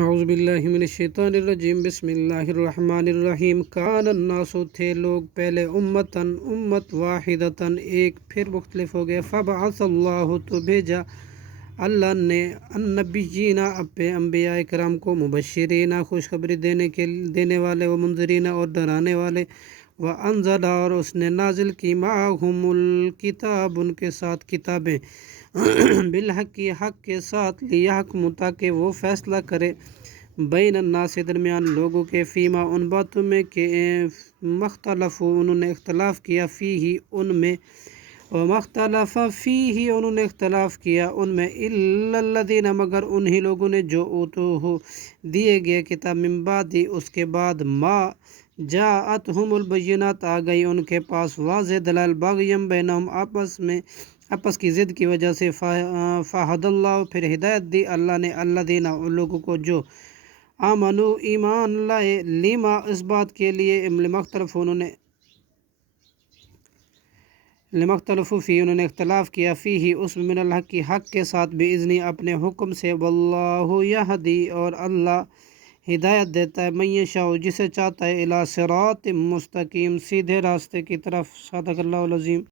اعوذ باللہ من الشیطان الرجیم بسم اللہ الرحمن الرحیم کان الناس تھے لوگ پہلے امتن امت واحدتن ایک، پھر مختلف ہو گئے، فبعث اللہ تو بھیجا اللہ نے النبیین اپنے انبیاء کرام کو مبشرین خوشخبری دینے والے، و منذرین اور ڈرانے والے، وانزل اور اس نے نازل کی معہم الکتاب ان کے ساتھ کتابیں بالحق کی حق کے ساتھ، لیحکموا تاکہ وہ فیصلہ کرے بین الناس درمیان لوگوں کے، فیما ان باتوں میں کہ مختلف انہوں نے اختلاف کیا، فیہ ان میں، ومختلف فیہ انہوں نے اختلاف کیا ان میں، الا الذین مگر انہی لوگوں نے جو اوتوہ دیے گئے کتاب، من بعد اس کے بعد، ما جاءتہم البینات آ گئی ان کے پاس واضح دلائل، باغیم بینہم آپس کی ضد کی وجہ سے، فہد اللہ پھر ہدایت دی اللہ نے الذین ان لوگوں کو جو آمنو ایمان لائے، لما اس بات کے لیے، لمختلف فی انہوں نے اختلاف کیا، فیہ اس میں، من الحق کی حق کے ساتھ، باذنی اپنے حکم سے، واللہ یہدی اور اللہ ہدایت دیتا ہے، من یشاء جسے چاہتا ہے، الی صراط مستقیم سیدھے راستے کی طرف، صدق اللہ العظیم۔